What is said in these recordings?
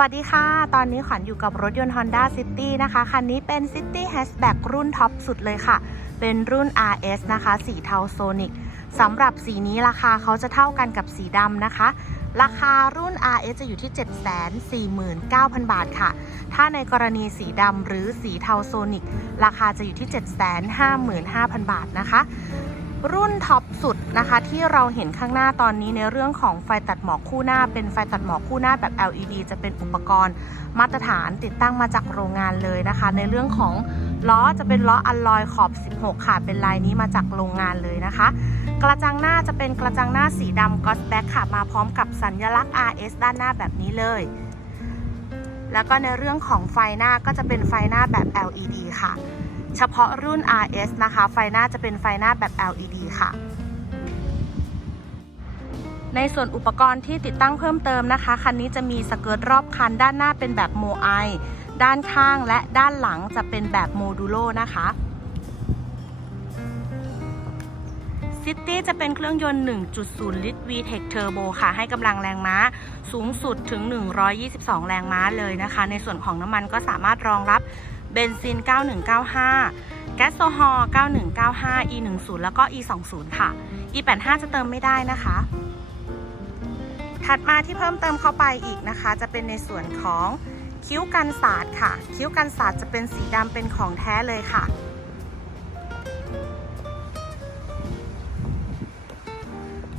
วัสดีค่ะ ตอนนี้ขวัญอยู่กับรถยนต์ Honda City นะคะ คันนี้เป็น City Hatchback รุ่นท็อปสุดเลยค่ะ เป็นรุ่น RS นะคะ สีเทาโซนิกสำหรับสีนี้ราคาเขาจะเท่ากันกับสีดำนะคะ ราคารุ่น RS จะอยู่ที่ 749,000 บาทค่ะ ถ้าในกรณีสีดำหรือสีเทาโซนิกราคาจะอยู่ที่ 755,000 บาทนะคะ รุ่นท็อปสุดนะคะ ที่เราเห็นข้างหน้าตอนนี้ในเรื่องของไฟตัดหมอกคู่หน้า เป็นไฟตัดหมอกคู่หน้าแบบ LED จะเป็นอุปกรณ์มาตรฐานติดตั้งมาจากโรงงานเลยนะคะ ในเรื่องของล้อจะเป็นล้ออัลลอยขอบ 16 ค่ะ เป็นลายนี้มาจากโรงงานเลยนะคะ กระจังหน้าจะเป็นกระจังหน้าสีดำกอสแบ็คค่ะ มาพร้อมกับสัญลักษณ์ RS ด้านหน้าแบบนี้เลย แล้วก็ในเรื่องของไฟหน้าก็จะเป็นไฟหน้าแบบ LED ค่ะ เฉพาะรุ่น RS นะคะ ไฟหน้าจะเป็นไฟหน้าแบบ LED ค่ะ ในส่วนอุปกรณ์ที่ติดตั้งเพิ่มเติมนะคะ คันนี้จะมีสเกิร์ตรอบคันด้านหน้าเป็นแบบโมไอด้านข้างและด้านหลังจะเป็นแบบโมดูโลนะคะซิตี้จะเป็นเครื่องยนต์ 1.0 ลิตร VTEC Turbo ค่ะ ให้กำลังแรงม้าสูงสุดถึง 122 แรงม้าเลยนะคะ ในส่วนของน้ำมันก็สามารถรองรับ เบนซิน 9195 แก๊สโซฮอล์9195 E10 แล้วก็ E20 ค่ะ E85 จะเติมไม่ได้นะคะ ถัดมาที่เพิ่มเติมเข้าไปอีกนะคะ จะเป็นในส่วนของคิ้วกันศาสตร์ค่ะ คิ้วกันศาสตร์จะเป็นสีดำเป็นของแท้เลยค่ะ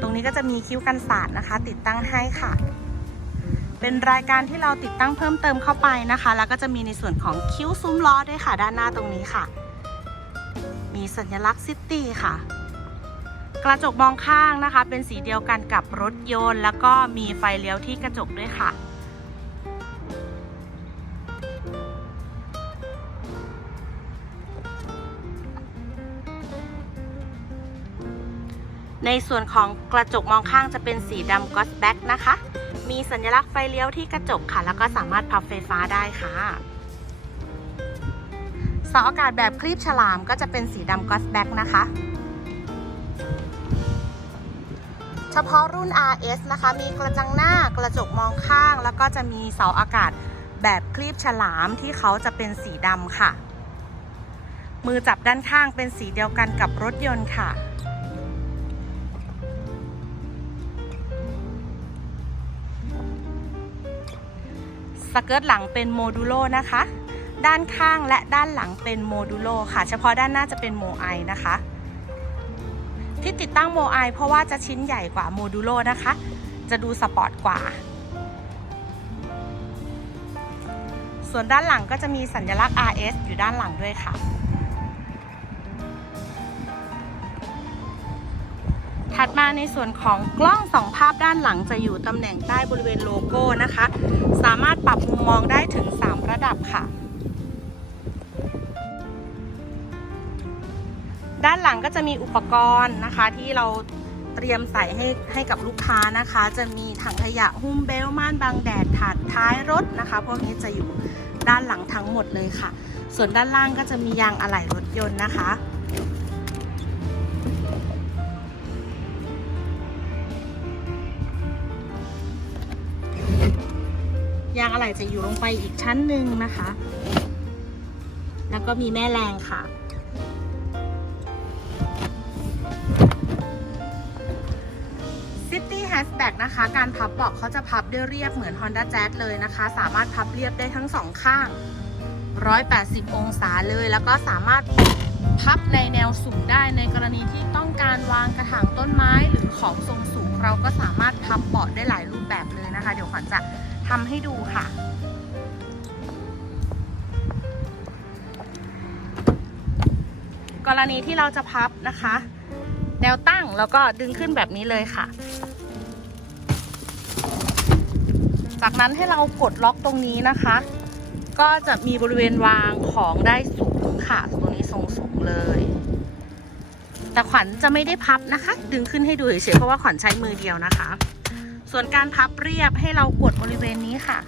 ตรงนี้ก็จะมีคิ้วกันศาสตร์นะคะ ติดตั้งให้ค่ะ เป็นรายการที่เราติดตั้งเพิ่มเติมเข้าไปนะคะ แล้วก็จะมีในส่วนของคิ้วซุ้มล้อด้วยค่ะ ด้านหน้าตรงนี้ค่ะ มีสัญลักษณ์ซิตี้ค่ะ กระจกมองข้างนะคะ เป็นสีเดียวกันกับรถยนต์ แล้วก็มีไฟเลี้ยวที่กระจกด้วยค่ะในส่วนของกระจกมองข้างจะเป็นสีดำกอสแบ็กนะคะ มีสัญลักษณ์ไฟเลี้ยวที่กระจกค่ะ แล้วก็สามารถพับไฟฟ้าได้ค่ะเสาอากาศแบบคลีบฉลามก็จะเป็นสีดำกอสแบ็กนะคะ เฉพาะรุ่น RS นะคะ มีกระจังหน้ากระจกมองข้าง แล้วก็จะมีเสาอากาศแบบคลีบฉลามที่เขาจะเป็นสีดำค่ะ มือจับด้านข้างเป็นสีเดียวกันกับรถยนต์ค่ะ เกิร์ตหลังเป็นโมดูโลนะคะ ด้านข้างและด้านหลังเป็นโมดูโลค่ะ เฉพาะด้านหน้าจะเป็นโมไอนะคะ ที่ติดตั้งโมไอเพราะว่าจะชิ้นใหญ่กว่าโมดูโลนะคะ จะดูสปอร์ตกว่า ส่วนด้านหลังก็จะมีสัญลักษณ์ RS อยู่ด้านหลังด้วยค่ะ ถัดมาในส่วนของกล้องสองภาพด้านหลังจะอยู่ตำแหน่งใต้บริเวณโลโก้นะคะ สามารถปรับมุมมองได้ถึง 3 ระดับค่ะ ด้านหลังก็จะมีอุปกรณ์นะคะที่เราเตรียมใส่ให้ให้กับลูกค้านะคะ จะมีถังขยะหุ้มเบลม่านบังแดดถาดท้ายรถนะคะ พวกนี้จะอยู่ด้านหลังทั้งหมดเลยค่ะ ส่วนด้านล่างก็จะมียางอะไหล่รถยนต์นะคะ ไหล่จะอยู่ลงไปอีกชั้นหนึ่งนะคะ แล้วก็มีแม่แรงค่ะ City Hatchback นะคะ การพับเบาะเขาจะพับได้เรียบเหมือน Honda Jazz เลยนะคะ สามารถพับเรียบได้ทั้งสองข้าง 180 องศาเลย แล้วก็สามารถพับในแนวสูงได้ในกรณีที่ต้องการวางกระถางต้นไม้หรือของทรงสูง เราก็สามารถพับเบาะได้หลายรูปแบบเลยนะคะ เดี๋ยวขวัญจะ ทำให้ดูค่ะ กรณีที่เราจะพับนะคะ แนวตั้งแล้วก็ดึงขึ้นแบบนี้เลยค่ะ จากนั้นให้เรากดล็อกตรงนี้นะคะ ก็จะมีบริเวณวางของได้สูงค่ะตรงนี้ทรงสูงเลยแต่ขวัญจะไม่ได้พับนะคะ ดึงขึ้นให้ดูเฉยๆเพราะว่าขวัญใช้มือเดียวนะคะ ส่วนการพับเรียบให้เรากดบริเวณนี้ค่ะ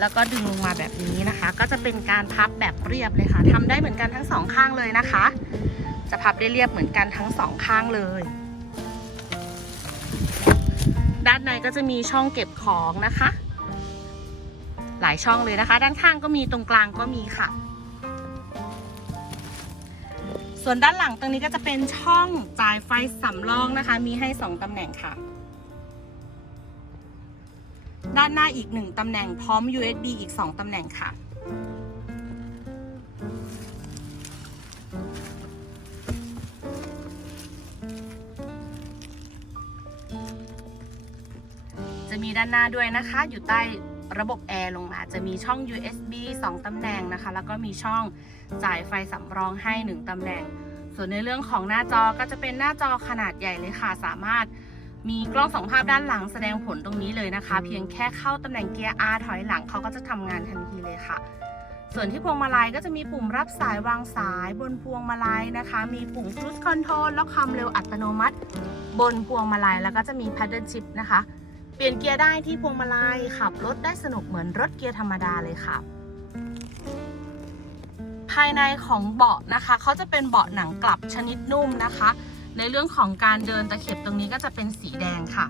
แล้วก็ดึงลงมาแบบนี้นะคะ ก็จะเป็นการพับแบบเรียบเลยค่ะทำได้เหมือนกันทั้งสองข้างเลยนะคะ จะพับได้เรียบเหมือนกันทั้งสองข้างเลย ด้านในก็จะมีช่องเก็บของนะคะ หลายช่องเลยนะคะ ด้านข้างก็มีตรงกลางก็มีค่ะส่วนด้านหลังตรงนี้ก็จะเป็นช่องจ่ายไฟสำรองนะคะ มีให้ 2ตำแหน่งค่ะ ด้านหน้าอีก 1 ตำแหน่งพร้อม USB อีก 2 ตำแหน่งค่ะ จะมีด้านหน้าด้วยนะคะ อยู่ใต้ระบบแอร์ลงมา จะมีช่อง USB 2 ตำแหน่งนะคะ แล้วก็มีช่องจ่ายไฟสำรองให้ 1 ตำแหน่ง ส่วนในเรื่องของหน้าจอก็จะเป็นหน้าจอขนาดใหญ่เลยค่ะ สามารถ มีกล้องสองภาพด้านหลังแสดงผลตรงนี้เลยนะคะ เพียงแค่เข้าตำแหน่งเกียร์ R ถอยหลังเขาก็จะทำงานทันทีเลยค่ะ ส่วนที่พวงมาลัยก็จะมีปุ่มรับสายวางสายบนพวงมาลัยนะคะ มีปุ่ม cruise control ล็อกความเร็วอัตโนมัติ บนพวงมาลัยแล้วก็จะมี paddle shift นะคะ เปลี่ยนเกียร์ได้ที่พวงมาลัยขับรถได้สนุกเหมือนรถเกียร์ธรรมดาเลยค่ะภายในของเบาะนะคะ เขาจะเป็นเบาะหนังกลับชนิดนุ่มนะคะ ในเรื่องของการเดินตะเข็บตรงนี้ก็จะเป็นสีแดงค่ะ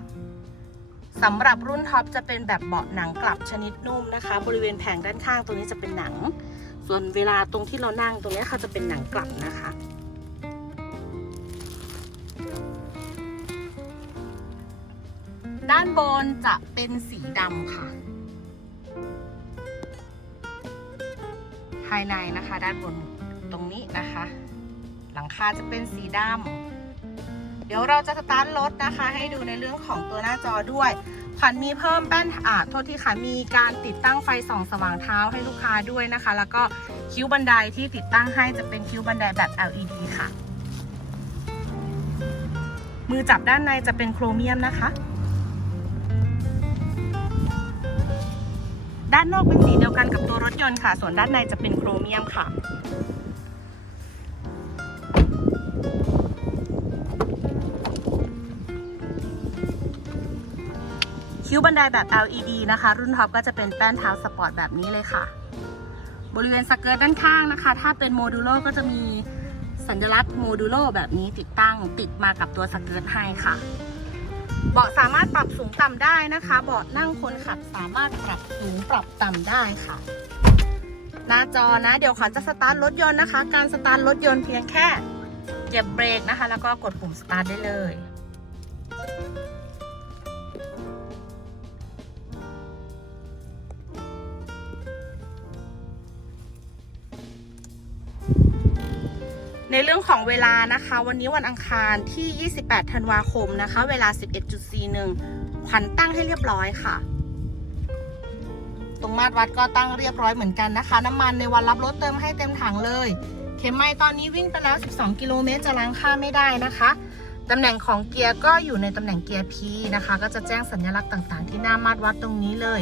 สำหรับรุ่นท็อปจะเป็นแบบเบาะหนังกลับชนิดนุ่มนะคะ บริเวณแผงด้านข้างตรงนี้จะเป็นหนัง ส่วนเวลาตรงที่เรานั่งตรงนี้เขาจะเป็นหนังกลับนะคะด้านบนจะเป็นสีดำค่ะ ภายในนะคะ ด้านบนตรงนี้นะคะ หลังคาจะเป็นสีดำ ดี๋ยวเราจะสตาร์ทรถนะคะ ให้ดูในเรื่องของตัวหน้าจอด้วยขวัญมีเพิ่มแป้นอ่าโทษทีค่ะมีการติดตั้งไฟส่องสว่างเท้าให้ลูกค้าด้วยนะคะ แล้วก็คิ้วบันไดที่ติดตั้งให้จะเป็นคิ้วบันไดแบบ LED ค่ะ มือจับด้านในจะเป็นโครเมียมนะคะ ด้านนอกเป็นสีเดียวกันกับตัวรถยนต์ค่ะ ส่วนด้านในจะเป็นโครเมียมค่ะ คิ้วบันไดแบบ LED นะคะ รุ่นท็อปก็จะเป็นแป้นเท้าสปอร์ตแบบนี้เลยค่ะ บริเวณสเกิร์ตด้านข้างนะคะ ถ้าเป็นโมดูโลก็จะมีสัญลักษณ์โมดูโลแบบนี้ติดตั้งติดมากับตัวสเกิร์ตให้ค่ะ เบาะสามารถปรับสูงต่ำได้นะคะ เบาะนั่งคนขับสามารถปรับสูงปรับต่ำได้ค่ะ หน้าจอนะ เดี๋ยวขวัญจะสตาร์ทรถยนต์นะคะ การสตาร์ทรถยนต์เพียงแค่เหยียบเบรกนะคะ แล้วก็กดปุ่มสตาร์ทได้เลย ของเวลานะคะ วันนี้วันอังคารที่ 28 ธันวาคมนะคะ เวลา 11.41 ขวัญตั้งให้เรียบร้อยค่ะ ตรงมาตรวัดก็ตั้งเรียบร้อยเหมือนกันนะคะ น้ำมันในวันรับรถเติมให้เต็มถังเลย เข็มไม้ตอนนี้วิ่งไปแล้ว 12 กิโลเมตรจะล้างค่าไม่ได้นะคะตำแหน่งของเกียร์ก็อยู่ในตำแหน่งเกียร์ P นะคะ ก็จะแจ้งสัญลักษณ์ต่างๆ ที่หน้ามาตรวัดตรงนี้เลย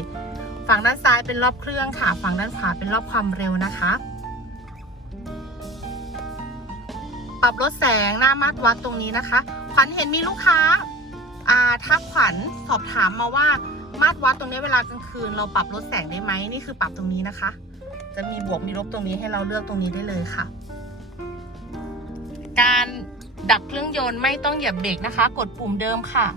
ฝั่งด้านซ้ายเป็นรอบเครื่องค่ะ ฝั่งด้านขวาเป็นรอบความเร็วนะคะ ปรับลดแสงหน้ามาตรวัดตรงนี้นะคะ ขวัญเห็นมีลูกค้าอ่าทักขวัญสอบถามมาว่ามาตรวัดตรงนี้เวลากลางคืน เราปรับลดแสงได้ไหมนี่คือปรับตรงนี้นะคะ จะมีบวกมีลบตรงนี้ให้เราเลือกตรงนี้ได้เลยค่ะ การดับเครื่องยนต์ไม่ต้องเหยียบเบรกนะคะ กดปุ่มเดิมค่ะ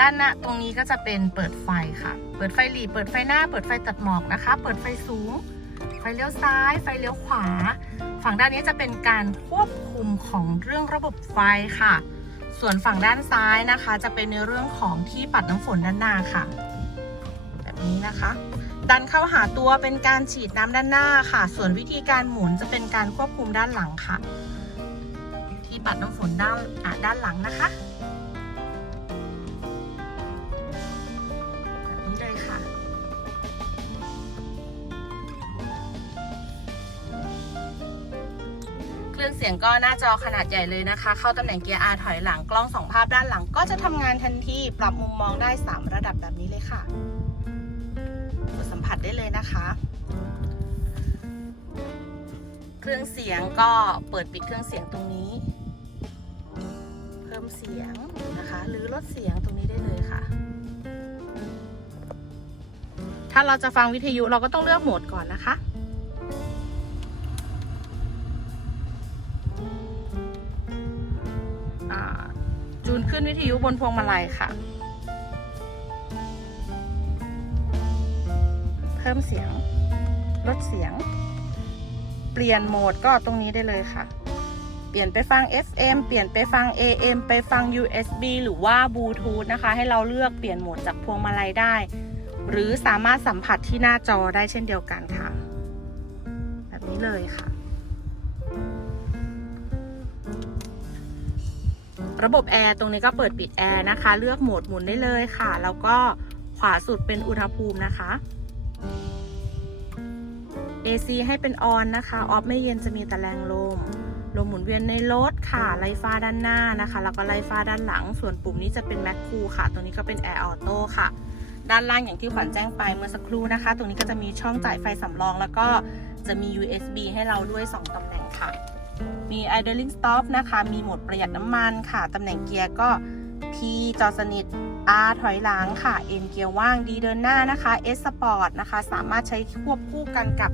ด้านหน้าตรงนี้ก็จะเป็นเปิดไฟค่ะ เปิดไฟหลีเปิดไฟหน้า เปิดไฟตัดหมอกนะคะ เปิดไฟสูง ไฟเลี้ยวซ้าย ไฟเลี้ยวขวา ฝั่งด้านนี้จะเป็นการควบคุมของเรื่องระบบไฟค่ะ ส่วนฝั่งด้านซ้ายนะคะ จะเป็นในเรื่องของที่ปัดน้ำฝนด้านหน้าค่ะ แบบนี้นะคะ ดันเข้าหาตัวเป็นการฉีดน้ำด้านหน้าค่ะ ส่วนวิธีการหมุนจะเป็นการควบคุมด้านหลังค่ะ ที่ปัดน้ำฝนด้านด้านหลังนะคะ เครื่องเสียงก็หน้าจอขนาดใหญ่เลยนะคะ เข้าตำแหน่งเกียร์ R ถอยหลังกล้องสองภาพด้านหลัง ก็จะทำงานทันทีปรับมุมมองได้ 3 ระดับแบบนี้เลยค่ะกดสัมผัสได้เลยนะคะ เครื่องเสียงก็เปิดปิดเครื่องเสียงตรงนี้ เพิ่มเสียงนะคะ หรือลดเสียงตรงนี้ได้เลยค่ะถ้าเราจะฟังวิทยุเราก็ต้องเลือกโหมดก่อนนะคะ นขึ้นวิทยุบนพวงมาลัยค่ะ เพิ่มเสียง ลดเสียง เปลี่ยนโหมดก็ตรงนี้ได้เลยค่ะ เปลี่ยนไปฟัง FM เปลี่ยนไปฟัง AM ไปฟัง USB หรือว่าบลูทูธนะคะ ให้เราเลือกเปลี่ยนโหมดจากพวงมาลัยได้ หรือสามารถสัมผัสที่หน้าจอได้เช่นเดียวกันค่ะ แบบนี้เลยค่ะ ระบบแอร์ตรงนี้ก็เปิดปิดแอร์นะคะ เลือกโหมดหมุนได้เลยค่ะ แล้วก็ขวาสุดเป็นอุณหภูมินะคะ AC ให้เป็นออนนะคะ ออฟไม่เย็นจะมีแต่แรงลม ลมหมุนเวียนในรถค่ะ ไล่ฟ้าด้านหน้านะคะ แล้วก็ไล่ฟ้าด้านหลัง ส่วนปุ่มนี้จะเป็นแม c คูค่ะ ตรงนี้ก็เป็นแอร์ออโต้ค่ะ ด้านล่างอย่างที่ขวัญแจ้งไปเมื่อสักครู่นะคะ ตรงนี้ก็จะมีช่องจ่ายไฟสำรอง แล้วก็จะมี USB ให้เราด้วย 2ตำแหน่งค่ะ มี idling stop นะคะ มีโหมดประหยัดน้ำมันค่ะ ตำแหน่งเกียร์ก็ P จอสนิท R ถอยหลังค่ะ N เกียร์ว่าง D เดินหน้านะคะ S Sport นะคะ สามารถใช้ควบคู่กันกับ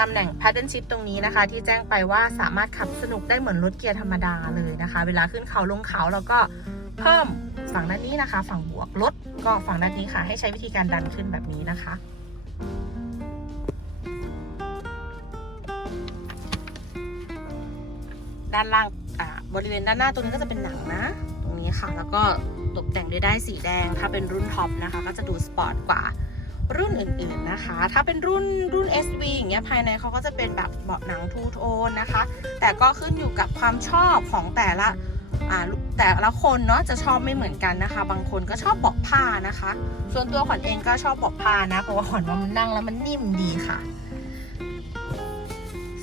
ตำแหน่ง paddle shift ตรงนี้นะคะ ที่แจ้งไปว่าสามารถขับสนุกได้เหมือนรถเกียร์ธรรมดาเลยนะคะ เวลาขึ้นเขาลงเขาแล้วก็เพิ่มฝั่งด้านนี้นะคะ ฝั่งบวกลดก็ฝั่งด้านนี้ค่ะ ให้ใช้วิธีการดันขึ้นแบบนี้นะคะ ด้านล่างอ่าบริเวณด้านหน้าตรงนี้ก็จะเป็นหนังนะ ตรงนี้ค่ะ แล้วก็ตกแต่งด้วยได้ายสีแดง ถ้าเป็นรุ่นท็อปนะคะ ก็จะดูสปอร์ตกว่ารุ่นอื่นๆนะคะ ถ้าเป็นรุ่นรุ่น SV อย่างเงี้ยภายในเขาก็จะเป็นแบบเบาะหนังทูโทนนะคะ แต่ก็ขึ้นอยู่กับความชอบของแต่ละอ่าแต่ละคนเนาะจะชอบไม่เหมือนกันนะคะ บางคนก็ชอบเบาะผ้านะคะ ส่วนตัวขวัญเองก็ชอบเบาะผ้านะ เพราะว่าขวัญว่ามันนั่งแล้วมันนิ่มดีค่ะ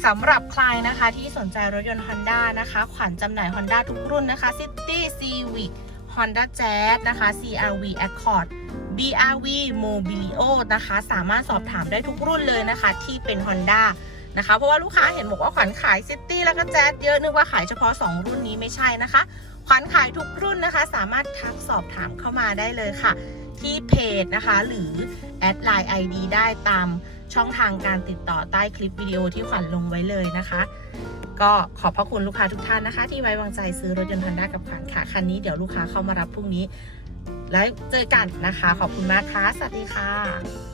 สำหรับใครนะคะที่สนใจรถยนต์ Honda นะคะ ขวัญจำหน่าย Honda ทุกรุ่นนะคะ City Civic Honda Jazz นะคะ CRV Accord BRV Mobilio นะคะ สามารถสอบถามได้ทุกรุ่นเลยนะคะ ที่เป็น Honda นะคะ เพราะว่าลูกค้าเห็นบอกว่าขวัญขาย City แล้วก็ Jazz เยอะนึกว่าขายเฉพาะ 2 รุ่นนี้ไม่ใช่นะคะ ขวัญขายทุกรุ่นนะคะ สามารถทักสอบถามเข้ามาได้เลยค่ะ ที่เพจนะคะ หรือแอดไลน์ ID ได้ตาม ช่องทางการติดต่อใต้คลิปวิดีโอที่ขวัญลงไว้เลยนะคะ ก็ขอบพระคุณลูกค้าทุกท่านนะคะ ที่ไว้วางใจซื้อรถยนต์ฮอนด้ากับขวัญค่ะ คันนี้เดี๋ยวลูกค้าเข้ามารับพรุ่งนี้ แล้วเจอกันนะคะ ขอบคุณมากค่ะสวัสดีค่ะ